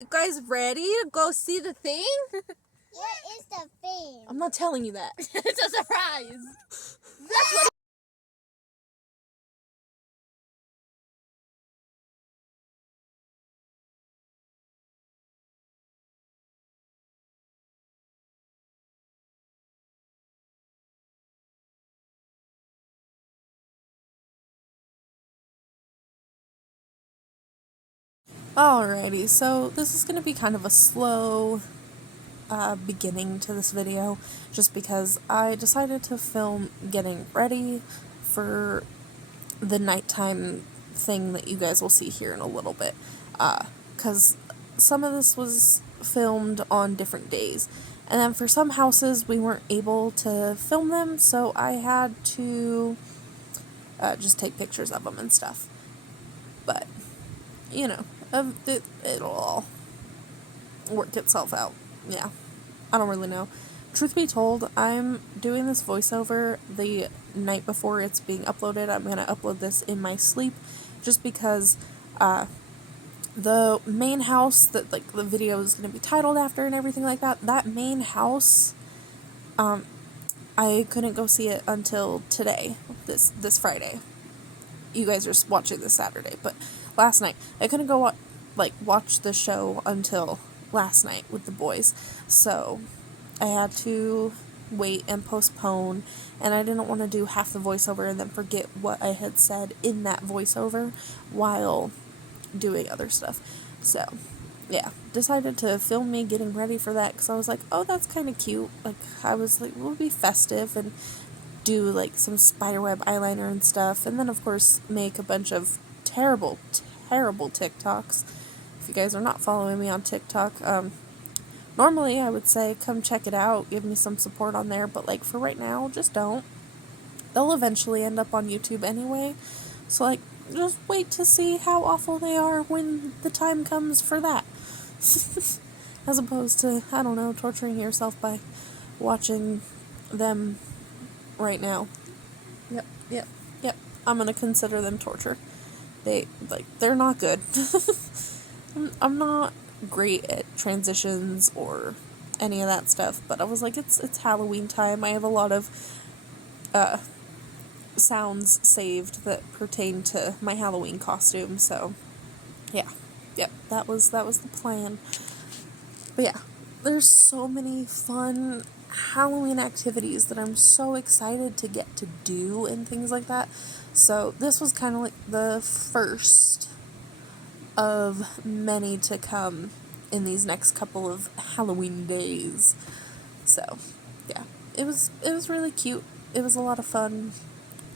You guys ready to go see the thing? What is the thing? I'm not telling you that. It's a surprise. That's what. Alrighty, so this is going to be kind of a slow beginning to this video, just because I decided to film getting ready for the nighttime thing that you guys will see here in a little bit, because some of this was filmed on different days, and then for some houses we weren't able to film them, so I had to just take pictures of them and stuff. But you know, it'll all work itself out. Yeah, I don't really know. Truth be told, I'm doing this voiceover the night before it's being uploaded. I'm going to upload this in my sleep just because the main house that like the video is going to be titled after and everything like that, that main house, I couldn't go see it until today, this Friday. You guys are watching this Saturday, but last night I couldn't go watch the show until last night with the boys, so I had to wait and postpone, and I didn't want to do half the voiceover and then forget what I had said in that voiceover while doing other stuff. So yeah, decided to film me getting ready for that because I was like, oh, that's kind of cute. Like, I was like, we'll be festive and do like some spiderweb eyeliner and stuff, and then of course make a bunch of terrible TikToks. If you guys are not following me on TikTok, normally I would say come check it out, give me some support on there, but like for right now, just don't. They'll eventually end up on YouTube anyway, so like just wait to see how awful they are when the time comes for that. As opposed to, I don't know, torturing yourself by watching them right now. Yep. I'm gonna consider them torture. They're not good. I'm not great at transitions or any of that stuff, but I was like, it's Halloween time. I have a lot of sounds saved that pertain to my Halloween costume, so yeah. Yep, that was the plan. But yeah, there's so many fun Halloween activities that I'm so excited to get to do and things like that. So this was kind of like the first of many to come in these next couple of Halloween days. So yeah, it was really cute. It was a lot of fun.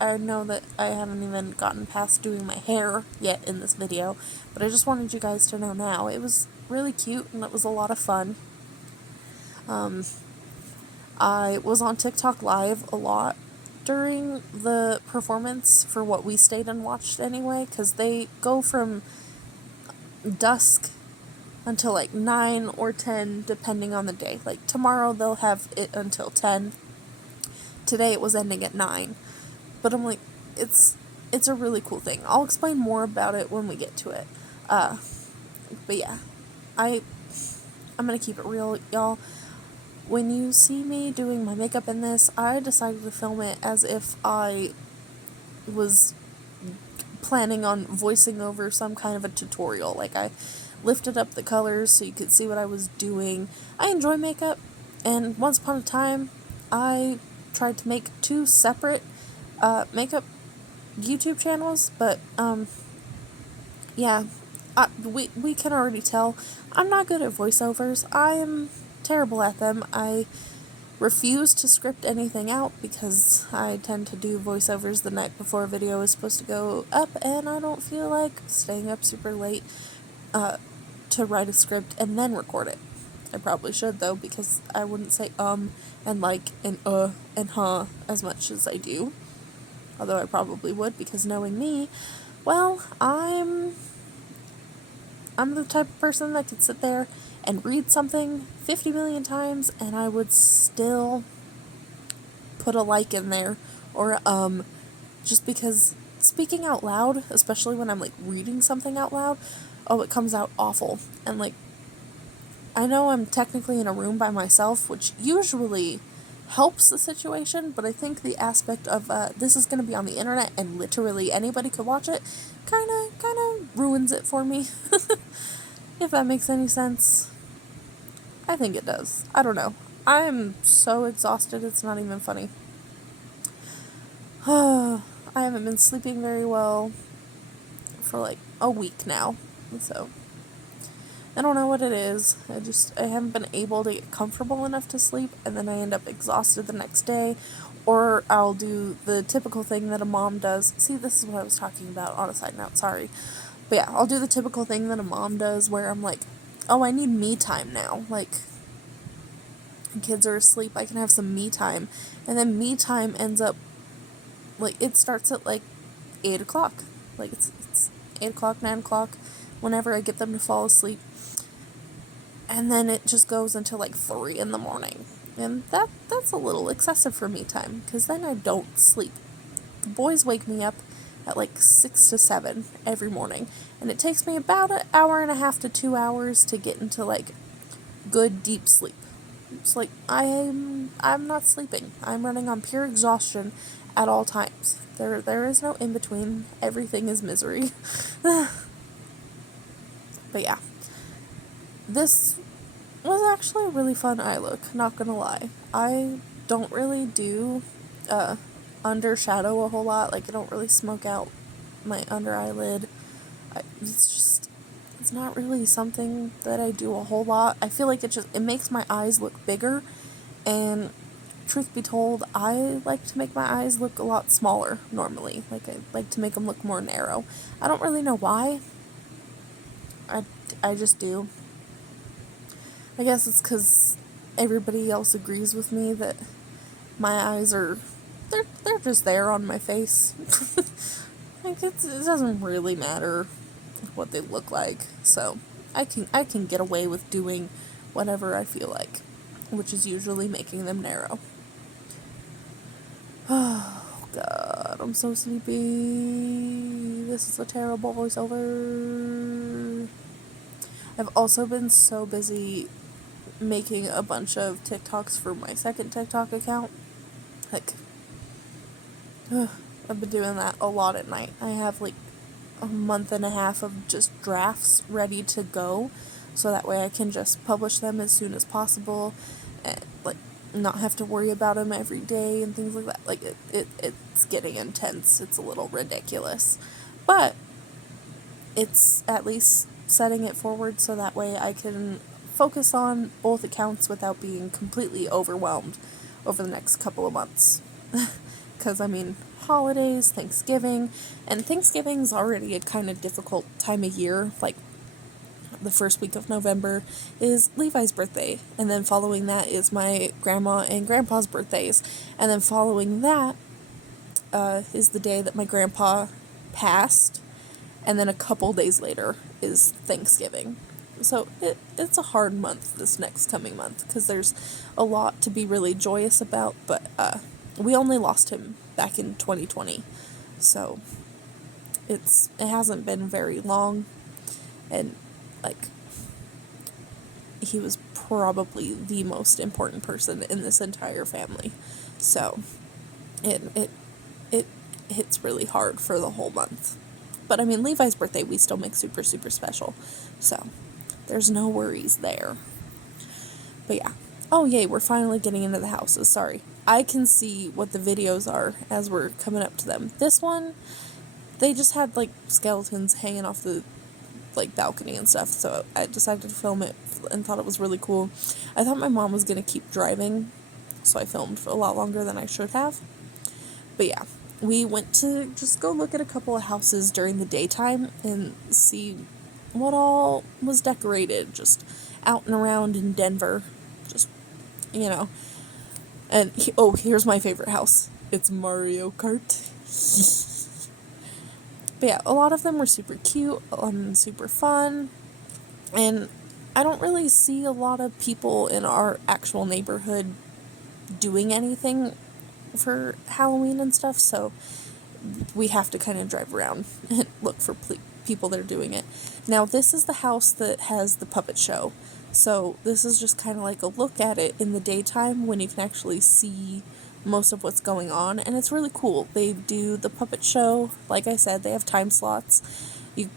I know that I haven't even gotten past doing my hair yet in this video, but I just wanted you guys to know now. It was really cute and it was a lot of fun. I was on TikTok Live a lot during the performance for what we stayed and watched anyway, because they go from dusk until like 9 or 10 depending on the day. Like tomorrow they'll have it until 10. Today it was ending at 9. But I'm like, it's a really cool thing. I'll explain more about it when we get to it. But yeah, I'm gonna keep it real, y'all. When you see me doing my makeup in this, I decided to film it as if I was planning on voicing over some kind of a tutorial. Like, I lifted up the colors so you could see what I was doing. I enjoy makeup, and once upon a time, I tried to make 2 separate makeup YouTube channels, but yeah, we can already tell I'm not good at voiceovers. I am terrible at them. I refuse to script anything out because I tend to do voiceovers the night before a video is supposed to go up, and I don't feel like staying up super late to write a script and then record it. I probably should though, because I wouldn't say and like and and huh as much as I do. Although I probably would, because knowing me, well, I'm the type of person that could sit there and read something 50 million times and I would still put a like in there, or just because speaking out loud, especially when I'm like reading something out loud, oh, it comes out awful. And like I know I'm technically in a room by myself, which usually helps the situation, but I think the aspect of this is going to be on the internet and literally anybody could watch it kind of ruins it for me. If that makes any sense. I think it does. I don't know. I'm so exhausted, it's not even funny. I haven't been sleeping very well for like a week now, so I don't know what it is. I haven't been able to get comfortable enough to sleep, and then I end up exhausted the next day, or I'll do the typical thing that a mom does. See, this is what I was talking about on a side note, sorry. But yeah, I'll do the typical thing that a mom does where I'm like, oh, I need me time now. Like, kids are asleep, I can have some me time. And then me time ends up, like, it starts at like 8 o'clock. Like, it's 8 o'clock, 9 o'clock, whenever I get them to fall asleep. And then it just goes until like 3 in the morning. And that's a little excessive for me time, because then I don't sleep. The boys wake me up at like 6 to 7 every morning. And it takes me about an hour and a half to 2 hours to get into like good deep sleep. It's like I'm not sleeping. I'm running on pure exhaustion at all times. There is no in between. Everything is misery. But yeah. This was actually a really fun eye look, not gonna lie. I don't really do under shadow a whole lot. Like, I don't really smoke out my under eyelid. It's not really something that I do a whole lot. I feel like it makes my eyes look bigger, and truth be told, I like to make my eyes look a lot smaller normally. Like, I like to make them look more narrow. I don't really know why. I just do. I guess it's because everybody else agrees with me that my eyes they're just there on my face. Like, it doesn't really matter what they look like, so I can get away with doing whatever I feel like, which is usually making them narrow. Oh god, I'm so sleepy. This is a terrible voiceover. I've also been so busy making a bunch of TikToks for my second TikTok account. Like, I've been doing that a lot at night. I have like a month and a half of just drafts ready to go, so that way I can just publish them as soon as possible and like not have to worry about them every day and things like that. Like, it's getting intense. It's a little ridiculous, but it's at least setting it forward so that way I can focus on both accounts without being completely overwhelmed over the next couple of months. Because, I mean, holidays, Thanksgiving, and Thanksgiving's already a kind of difficult time of year. Like, the first week of November is Levi's birthday, and then following that is my grandma and grandpa's birthdays, and then following that is the day that my grandpa passed, and then a couple days later is Thanksgiving. So it's a hard month this next coming month, because there's a lot to be really joyous about, but we only lost him back in 2020, so it hasn't been very long, and like, he was probably the most important person in this entire family, so it hits really hard for the whole month. But I mean, Levi's birthday we still make super, super special, so there's no worries there. But yeah. Oh yay, we're finally getting into the houses. Sorry. I can see what the videos are as we're coming up to them. This one, they just had like skeletons hanging off the like balcony and stuff, so I decided to film it and thought it was really cool. I thought my mom was gonna keep driving, so I filmed for a lot longer than I should have. But yeah, we went to just go look at a couple of houses during the daytime and see what all was decorated just out and around in Denver. Just, you know. And, here's my favorite house. It's Mario Kart. But yeah, a lot of them were super cute, super fun, and I don't really see a lot of people in our actual neighborhood doing anything for Halloween and stuff, so we have to kind of drive around and look for people that are doing it. Now, this is the house that has the puppet show. So this is just kind of like a look at it in the daytime when you can actually see most of what's going on, and it's really cool. They do the puppet show, like I said, they have time slots. You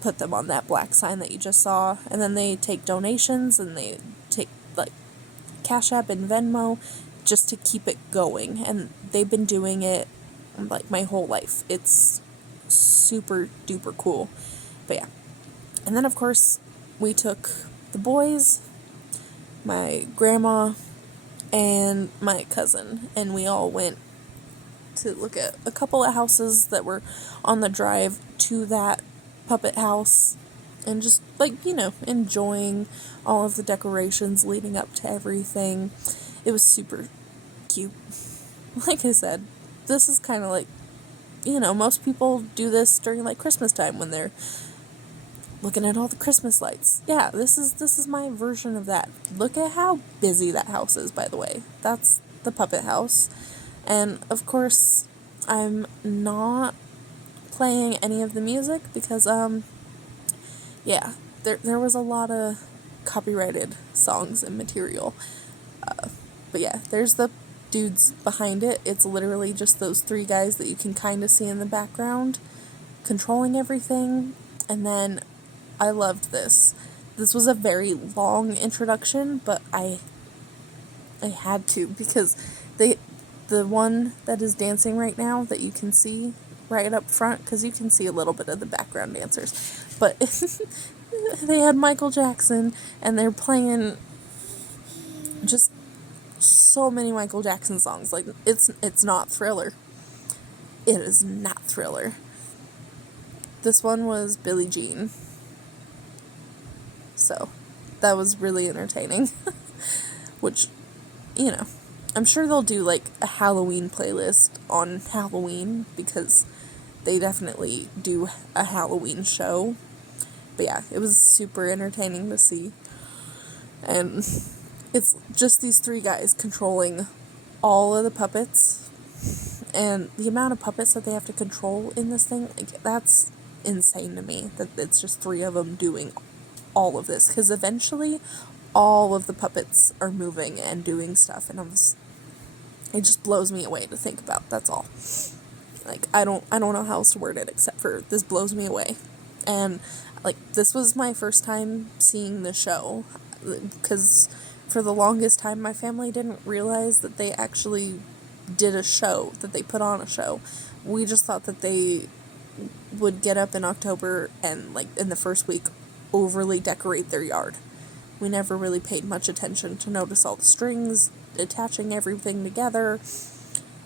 put them on that black sign that you just saw, and then they take donations, and they take like Cash App and Venmo just to keep it going, and they've been doing it like my whole life. It's super duper cool. But yeah. And then of course we took the boys, my grandma, and my cousin, and we all went to look at a couple of houses that were on the drive to that puppet house, and just like, enjoying all of the decorations leading up to everything. It was super cute. Like I said, this is kind of like, most people do this during like Christmas time when they're looking at all the Christmas lights. Yeah, this is my version of that. Look at how busy that house is, by the way. That's the puppet house. And of course, I'm not playing any of the music because yeah, there was a lot of copyrighted songs and material. But yeah, there's the dudes behind it. It's literally just those three guys that you can kind of see in the background controlling everything. And then I loved this. This was a very long introduction, but I had to, because the one that is dancing right now that you can see right up front, because you can see a little bit of the background dancers, but they had Michael Jackson, and they're playing just so many Michael Jackson songs. Like, it's not Thriller. It is not Thriller. This one was Billie Jean. So, that was really entertaining. Which, I'm sure they'll do like a Halloween playlist on Halloween, because they definitely do a Halloween show. But yeah, it was super entertaining to see. And it's just these three guys controlling all of the puppets. And the amount of puppets that they have to control in this thing, like, that's insane to me. That it's just three of them doing all of this. Because eventually, all of the puppets are moving and doing stuff. And it just blows me away to think about. That's all. Like, I don't know how else to word it except for this blows me away. And like, this was my first time seeing the show, because for the longest time my family didn't realize that they actually did a show, that they put on a show. We just thought that they would get up in October and, like, in the first week, overly decorate their yard. We never really paid much attention to notice all the strings attaching everything together,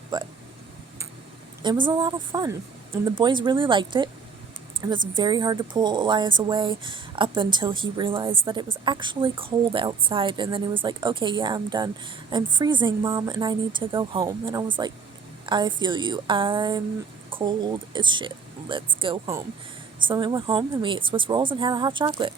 but it was a lot of fun, and the boys really liked it. It was very hard to pull Elias away up until he realized that it was actually cold outside, and then he was like, okay, yeah, I'm done. I'm freezing, Mom, and I need to go home. And I was like, I feel you. I'm cold as shit. Let's go home. So we went home and we ate Swiss rolls and had a hot chocolate.